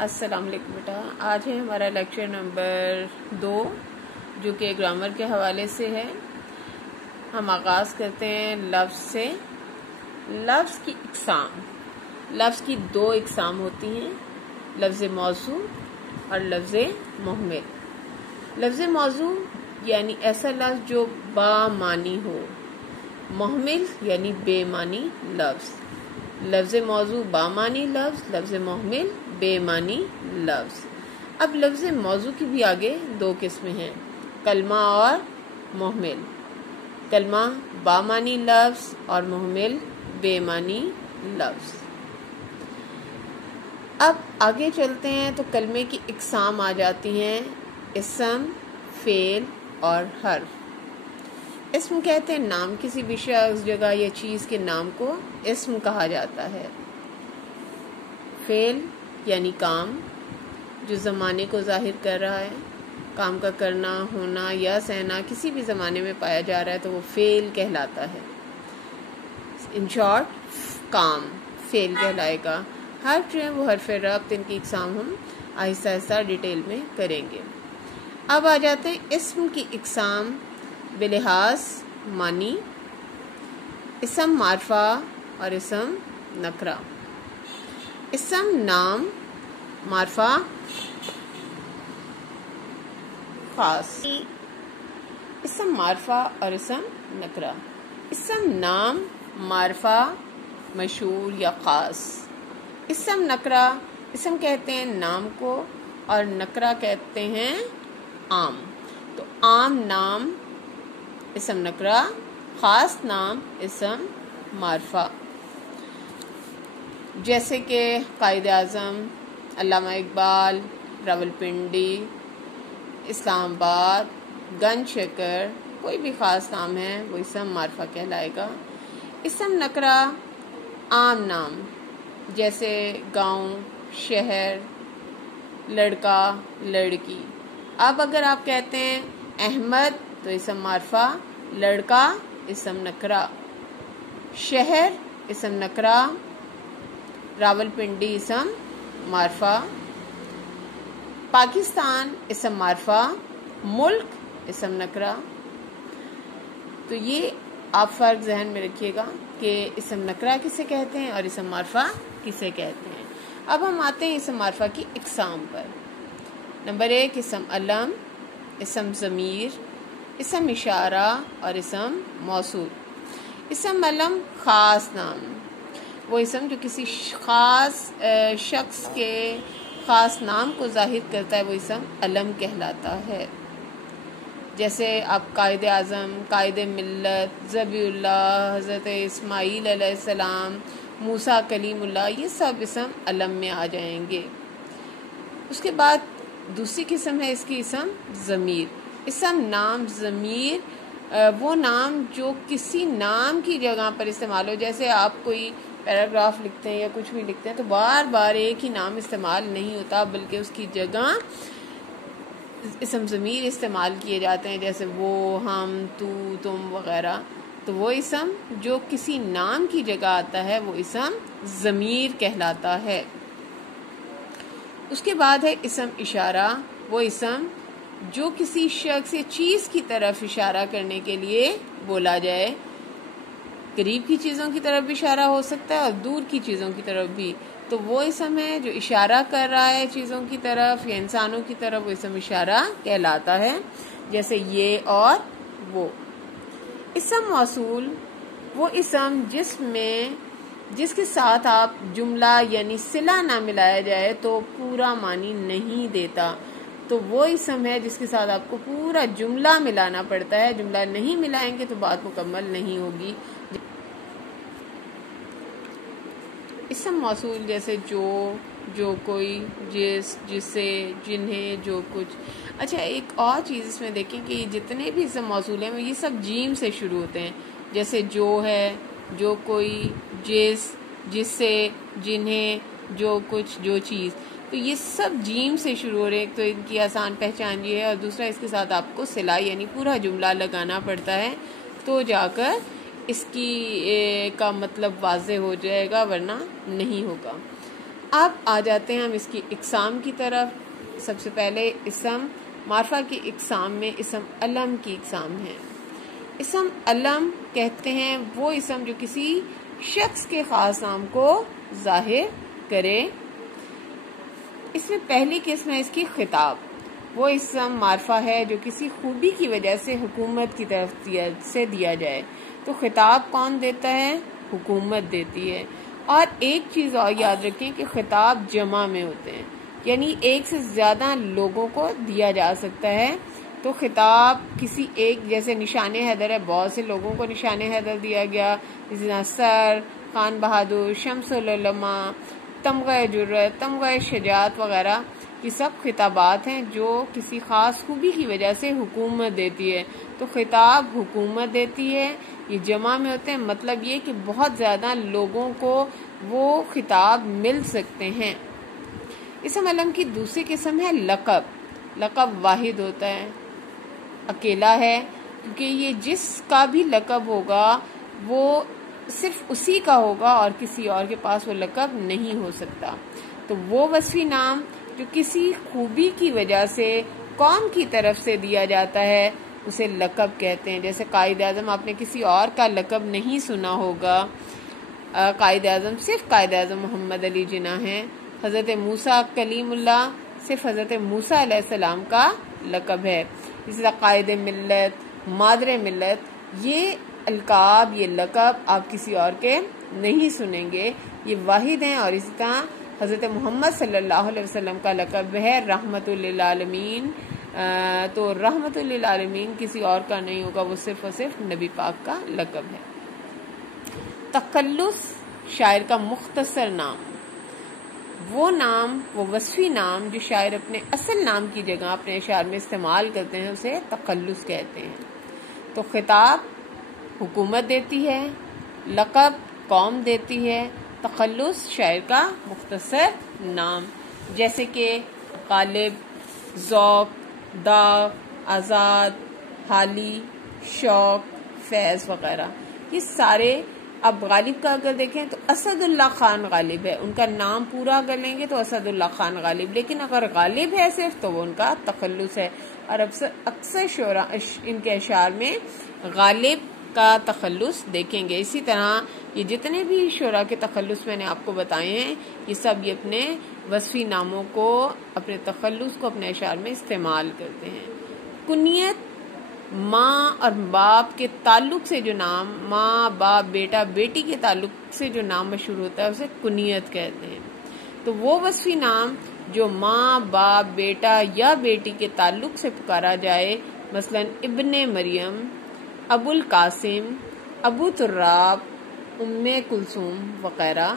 السلام علیکم بیٹا. آج ہے ہمارا لیکچر نمبر 2 جو کہ گرامر کے حوالے سے ہے. ہم آغاز کرتے ہیں لفظ سے. لفظ کی اقسام. لفظ کی 2 اقسام ہوتی ہیں، لفظ موضوع اور لفظ محمل. لفظ موضوع یعنی ایسا لفظ جو با معنی ہو، محمل یعنی بے معنی لفظ. لفظ موضوع با معنی لفظ، لفظ محمل بے معنی لفظ. اب لفظ موضوع کی بھی آگے 2 قسمیں ہیں، کلمہ اور محمل. کلمہ با معنی لفظ اور محمل بے معنی لفظ. اب آگے چلتے ہیں تو کلمے کی اقسام آ جاتی ہیں، اسم، فعل اور حرف. اسم کہتے ہیں نام کسی بھی شخص، جگہ یا چیز کے نام کو اسم کہا جاتا ہے. فعل یعنی کام جو زمانے کو ظاہر کر رہا ہے، کام کا کرنا، ہونا یا سہنا کسی بھی زمانے میں پایا جا رہا ہے تو وہ فعل کہلاتا ہے. ان شارٹ کام فعل کہلائے گا. حرف جو ہے وہ حرف ربط، ان کی اقسام ہم آہستہ آہستہ ڈیٹیل میں کریں گے. اب آ جاتے ہیں اسم کی اقسام بلحاظ معنی. اسم معرفہ اور اسم نکرہ. اسم نام، معرفہ خاص. اسم معرفہ اور اسم نکرہ. اسم نام، معرفہ مشہور یا خاص. اسم نکرہ، اسم کہتے ہیں نام کو اور نکرہ کہتے ہیں عام. تو عام نام اسم نکرہ، خاص نام اسم معرفہ. جیسے کہ قائد اعظم، علامہ اقبال، راولپنڈی، اسلام آباد، گنج شکر، کوئی بھی خاص نام ہے وہ اسم معرفہ کہلائے گا. اسم نکرہ عام نام جیسے گاؤں، شہر، لڑکا، لڑکی. اب اگر آپ کہتے ہیں احمد تو اسم معرفہ، لڑکا اسم نکرہ، شہر اسم نکرہ، راولپنڈی اسم معرفہ، پاکستان اسم معرفہ، ملک اسم نکرہ. تو یہ آپ فرق ذہن میں رکھیے گا کہ اسم نکرہ کسے کہتے ہیں اور اسم معرفہ کسے کہتے ہیں. اب ہم آتے ہیں اسم معرفہ کی اقسام پر. نمبر 1 اسم علم، اسم ضمیر، اسم اشارہ اور اسم موصول. اسم علم خاص نام، وہ اسم جو کسی خاص شخص کے خاص نام کو ظاہر کرتا ہے وہ اسم علم کہلاتا ہے. جیسے آپ قائد اعظم، قائد ملت، ذبیح اللہ، حضرت اسماعیل علیہ السلام، موسیٰ کلیم اللہ، یہ سب اسم علم میں آ جائیں گے. اس کے بعد دوسری قسم ہے اس کی اسم ضمیر. اسم نام ضمیر وہ نام جو کسی نام کی جگہ پر استعمال ہو. جیسے آپ کوئی پیراگراف لکھتے ہیں یا کچھ بھی لکھتے ہیں تو بار بار ایک ہی نام استعمال نہیں ہوتا بلکہ اس کی جگہ اسم ضمیر استعمال کیے جاتے ہیں، جیسے وہ، ہم، تو، تم وغیرہ. تو وہ اسم جو کسی نام کی جگہ آتا ہے وہ اسم ضمیر کہلاتا ہے. اس کے بعد ہے اسم اشارہ، وہ اسم جو کسی شخص یا چیز کی طرف اشارہ کرنے کے لیے بولا جائے. قریب کی چیزوں کی طرف بھی اشارہ ہو سکتا ہے اور دور کی چیزوں کی طرف بھی. تو وہ اسم ہے جو اشارہ کر رہا ہے چیزوں کی طرف یا انسانوں کی طرف، وہ اسم اشارہ کہلاتا ہے، جیسے یہ اور وہ. اسم موصول وہ اسم جس کے ساتھ آپ جملہ یعنی صلہ نہ ملایا جائے تو پورا معنی نہیں دیتا. تو وہ اسم ہے جس کے ساتھ آپ کو پورا جملہ ملانا پڑتا ہے. جملہ نہیں ملائیں گے تو بات مکمل نہیں ہوگی. اسم موصول جیسے جو کوئی، جس، جس سے، جنہیں، جو کچھ. اچھا ایک اور چیز اس میں دیکھیں کہ جتنے بھی اسم موصول ہیں یہ سب جیم سے شروع ہوتے ہیں. جیسے جو ہے، جو کوئی، جس، جس سے، جنہیں، جو کچھ، جو چیز. تو یہ سب جیم سے شروع ہو رہے ہیں. تو ان کی آسان پہچان یہ ہے. اور دوسرا اس کے ساتھ آپ کو صلہ یعنی پورا جملہ لگانا پڑتا ہے تو جا کر اس کی کا مطلب واضح ہو جائے گا، ورنہ نہیں ہوگا. اب آ جاتے ہیں ہم اس کی اقسام کی طرف۔ سب سے پہلے اسم معرفہ کی اقسام میں اسم علم کی اقسام ہے۔ اسم علم کہتے ہیں وہ اسم جو کسی شخص کے خاص نام کو ظاہر کرے۔ اس میں پہلی قسم ہے اس کی خطاب۔ وہ اسم معرفہ ہے جو کسی خوبی کی وجہ سے حکومت کی طرف سے دیا جائے۔ تو خطاب کون دیتا ہے؟ حکومت دیتی ہے۔ اور ایک چیز اور یاد رکھیں کہ خطاب جمع میں ہوتے ہیں، یعنی ایک سے زیادہ لوگوں کو دیا جا سکتا ہے۔ تو خطاب کسی ایک، جیسے نشان حیدر ہے، بہت سے لوگوں کو نشان حیدر دیا گیا، جس سر، خان بہادر، شمس العلماء، تمغہ جرأت، تمغہ شجاعت وغیرہ، یہ سب خطابات ہیں جو کسی خاص خوبی کی وجہ سے حکومت دیتی ہے۔ تو خطاب حکومت دیتی ہے، یہ جمع میں ہوتے ہیں، مطلب یہ کہ بہت زیادہ لوگوں کو وہ خطاب مل سکتے ہیں۔ اسم علم کی دوسری قسم ہے لقب۔ لقب واحد ہوتا ہے، اکیلا ہے، کیونکہ یہ جس کا بھی لقب ہوگا وہ صرف اسی کا ہوگا اور کسی اور کے پاس وہ لقب نہیں ہو سکتا۔ تو وہ وصفی نام جو کسی خوبی کی وجہ سے قوم کی طرف سے دیا جاتا ہے اسے لقب کہتے ہیں۔ جیسے قائد اعظم، آپ نے کسی اور کا لقب نہیں سنا ہوگا، قائد اعظم صرف قائد اعظم محمد علی جناح ہیں۔ حضرت موسیٰ کلیم اللہ صرف حضرت موسیٰ علیہ السلام کا لقب ہے۔ اسی طرح قائد ملت، مادر ملت، یہ القاب، یہ لقب آپ کسی اور کے نہیں سنیں گے، یہ واحد ہیں۔ اور اسی طرح حضرت محمد صلی اللہ علیہ وسلم کا لقب ہے رحمت للعالمین۔ تو رحمت للعالمین کسی اور کا نہیں ہوگا، وہ صرف اور صرف نبی پاک کا لقب ہے۔ تخلص شاعر کا مختصر نام، وہ نام، وہ وصفی نام جو شاعر اپنے اصل نام کی جگہ اپنے اشعار میں استعمال کرتے ہیں اسے تخلص کہتے ہیں۔ تو خطاب حکومت دیتی ہے، لقب قوم دیتی ہے، تخلص شاعر کا مختصر نام، جیسے کہ غالب، ذوق، داغ، آزاد، حالی، شوق، فیض وغیرہ، یہ سارے۔ اب غالب کا اگر دیکھیں تو اسد اللہ خان غالب ہے، ان کا نام پورا اگر لیں گے تو اسد اللہ خان غالب، لیکن اگر غالب ہے صرف تو وہ ان کا تخلص ہے۔ اور اکثر شعراء ان کے اشعار میں غالب کا تخلص دیکھیں گے۔ اسی طرح یہ جتنے بھی شعراء کے تخلص میں نے آپ کو بتائے ہیں، یہ سب یہ اپنے وصفی ناموں کو، اپنے تخلص کو اپنے اشعار میں استعمال کرتے ہیں۔ کنیت ماں اور باپ کے تعلق سے جو نام، ماں باپ بیٹا بیٹی کے تعلق سے جو نام مشہور ہوتا ہے اسے کنیت کہتے ہیں۔ تو وہ وصفی نام جو ماں باپ بیٹا یا بیٹی کے تعلق سے پکارا جائے، مثلا ابن مریم، ابو القاسم، ابو تراب، ام کلثوم وغیرہ۔